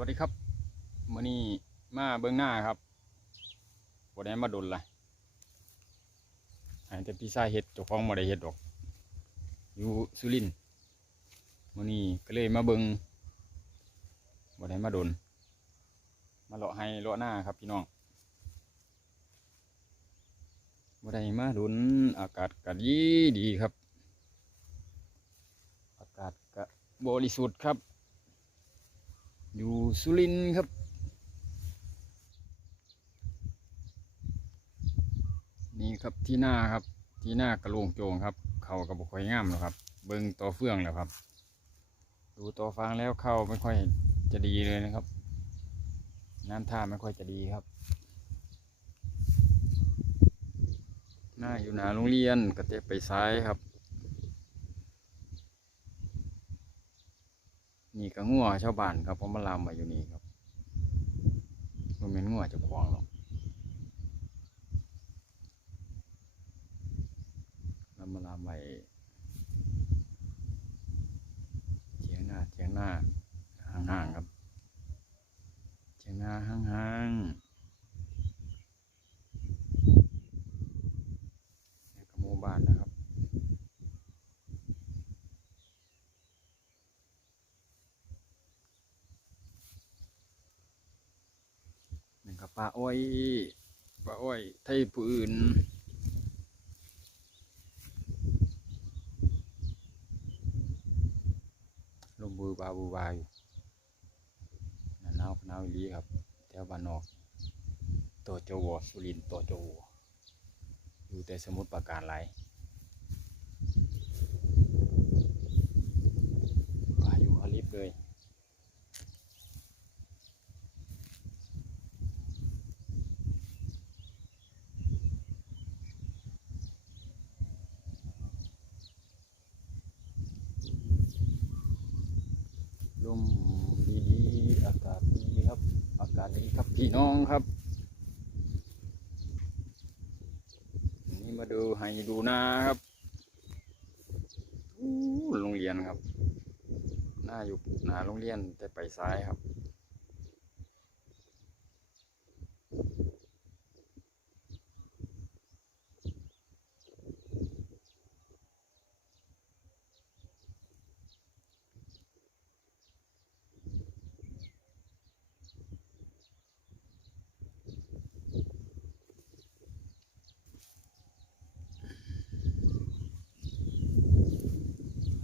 สวัสดีครับมื่อนี้มาเบื้องหน้าครับบ่ได้มาดนละให้แต่พี่ชายเห็ดเจ้าของบ่ได้เห็ดดอก อยู่สุรินมื่อนี้ก็เลยมาเบิงบ่ได้มาดน มาเลาะให้เลาะหน้าครับพี่น้องบ่ได้มาดนอากาศก็ดีดีครับ อากาศก็บริสุทธิ์ครับ อยู่สุรินครับ นี่ครับที่หน้าครับที่หน้ากระโลงโจงครับ เขากระบอกค่อยงามหรอกครับ เบิ้งตัวเฟื่องแล้วครับ ดูตัวฟางแล้วเข้าไม่ค่อยจะดีเลยนะครับ น้ำท่าไม่ค่อยจะดีครับ หน้าอยู่หนาโรงเรียนกระเตะไปซ้ายครับ นี่ก็งัวชาวบ้านครับเพราะมันลามมาอยู่นี่ครับมันเป็นงัวจะควางหรอกแล้วมาลามไปเทียงหน้าเทียงหน้าห่างๆครับเทียงหน้าห่างๆนี่ก็หมู่บ้านนะครับ นี่ครับ ปลาอ้อยปลาอ้อยไทยผู้อื่นลมบือบาบูบายหนาหนาวหนาวลีครับแถวบ้านนอกตัวโจวสุรินตัวโจวอยู่แต่สมุทรปราการไรพาอยุคาลิปเลย ลมดีๆอากาศดีครับ อากาศดีครับพี่น้องครับ นี่มาดูให้ดูนาครับโรงเรียนครับหน้าอยู่หน้าโรงเรียนแต่ไปซ้ายครับ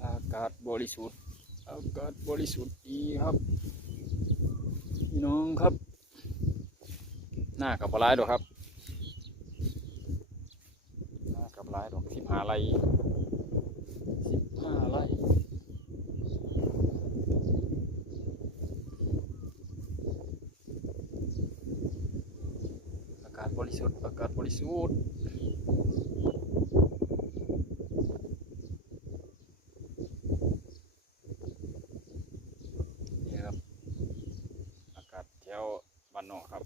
อากาศบริสุทธิ์ อากาศบริสุทธิ์ดีครับพี่น้องครับ หน้ากับปลายดอกครับ หน้ากับปลายดอกสิบห้าไร่สิบห้าไร่อากาศบริสุทธิ์อากาศบริสุทธิ์ นี่ครับ อากาศแถวบ้านนอกครับ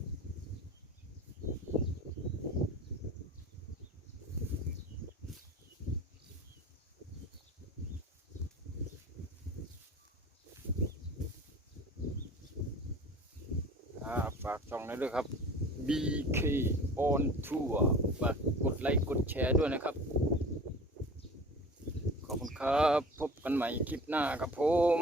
ครับฝากช่องนั้นด้วยครับ BK on Tour ฝากกดไลค์กดแชร์ด้วยนะครับ ขอบคุณครับ พบกันใหม่คลิปหน้าครับผม